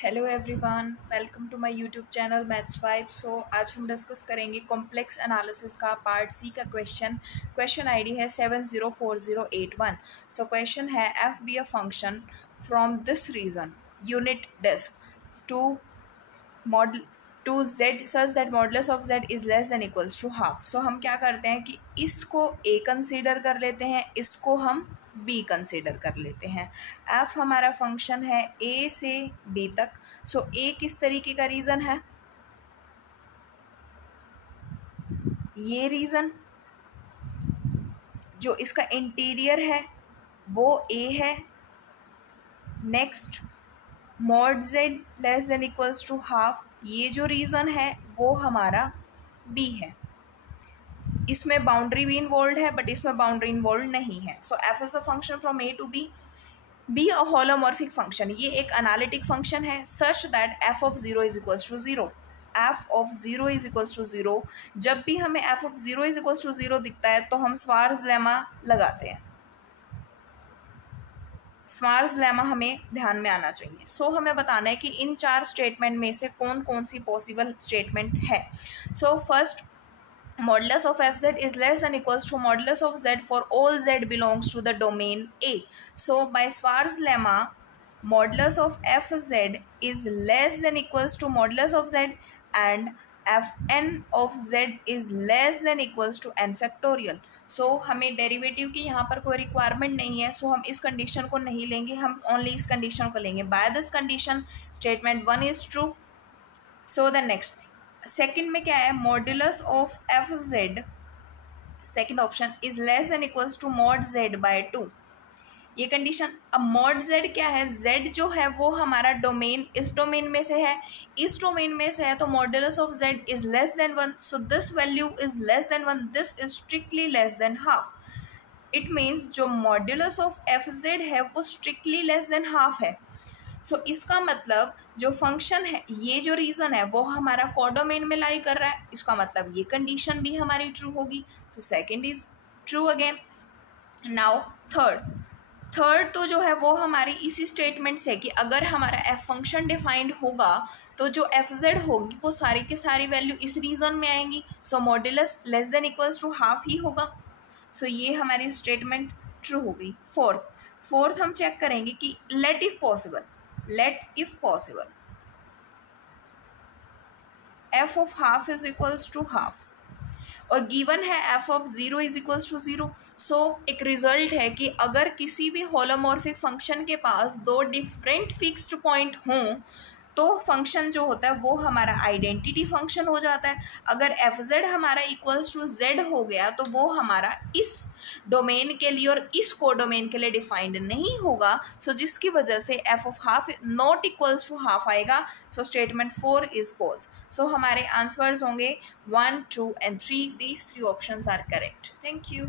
Hello everyone, welcome to my YouTube channel maths vibe. So आज हम discuss करेंगे complex analysis का part C का क्वेश्चन आईडी है 704081। सो क्वेश्चन है F B a function from this region unit disc model to Z such that modulus of Z is less than equals to half. So हम क्या करते हैं कि इसको ए कंसीडर कर लेते हैं, इसको हम बी कंसीडर कर लेते हैं। एफ हमारा फंक्शन है ए से बी तक। सो ए किस तरीके का रीजन है, ये रीजन जो इसका इंटीरियर है वो ए है। Next mod z less than equals to half, ये जो रीजन है वो हमारा बी है। इसमें बाउंड्री भी इन्वॉल्व है बट इसमें बाउंड्री इन्वॉल्व नहीं है। So F is a function from A to B a holomorphic function, ये एक एनालिटिक फंक्शन है such that F of zero is equals to zero. F of zero is equals to zero, जब भी हमें F of zero is equals to zero दिखता है तो हम स्वार्ज लेमा लगाते हैं। स्वार्ज लेमा हमें ध्यान में आना चाहिए। सो हमें बताना है कि इन चार स्टेटमेंट में से कौन कौन सी पॉसिबल स्टेटमेंट है। So first, modulus of fz is less than equals to modulus of z for all z belongs to the domain A. So by Schwarz lemma, modulus of fz is less than equals to modulus of z and fn of z is less than equals to n factorial. So हमें derivative की यहाँ पर कोई requirement नहीं है, सो हम इस condition को नहीं लेंगे, हम ओनली इस कंडीशन को लेंगे। By this condition statement one is true. So the next second में क्या है, modulus of f z, second option is less than equals to mod z by two, ये कंडीशन। अब मॉड जेड क्या है, जेड जो है वो हमारा डोमेन इस डोमेन में से है, इस डोमेन में से है, तो modulus of Z is less then one. So this value is less then one, this is strictly less than half. It means जो मॉड्यूलस ऑफ एफ जेड है वो स्ट्रिक्टली लेस देन हाफ है। सो इसका मतलब जो फंक्शन है, ये जो रीज़न है वो हमारा कोडोमेन में लाई कर रहा है, इसका मतलब ये कंडीशन भी हमारी ट्रू होगी। So second is true again. Now third तो जो है वो हमारी इसी स्टेटमेंट से कि अगर हमारा एफ फंक्शन डिफाइंड होगा तो जो एफ जेड होगी वो सारी की सारी वैल्यू इस रीजन में आएंगी। So modulus less than equals to half ही होगा। सो ये हमारी स्टेटमेंट ट्रू होगी। फोर्थ हम चेक करेंगे कि let if possible f of half is equals to half और गिवन है f of zero is equals to zero. So एक रिजल्ट है कि अगर किसी भी होलोमॉर्फिक फंक्शन के पास दो डिफरेंट फिक्स्ड पॉइंट हों तो फंक्शन जो होता है वो हमारा आइडेंटिटी फंक्शन हो जाता है। अगर एफ जेड हमारा इक्वल्स टू जेड हो गया तो वो हमारा इस डोमेन के लिए और इस कोडोमेन के लिए डिफाइंड नहीं होगा। सो जिसकी वजह से F of half not equals to half आएगा। So statement 4 is false. So हमारे आंसर्स होंगे 1, 2 and 3। These 3 options are correct. Thank you.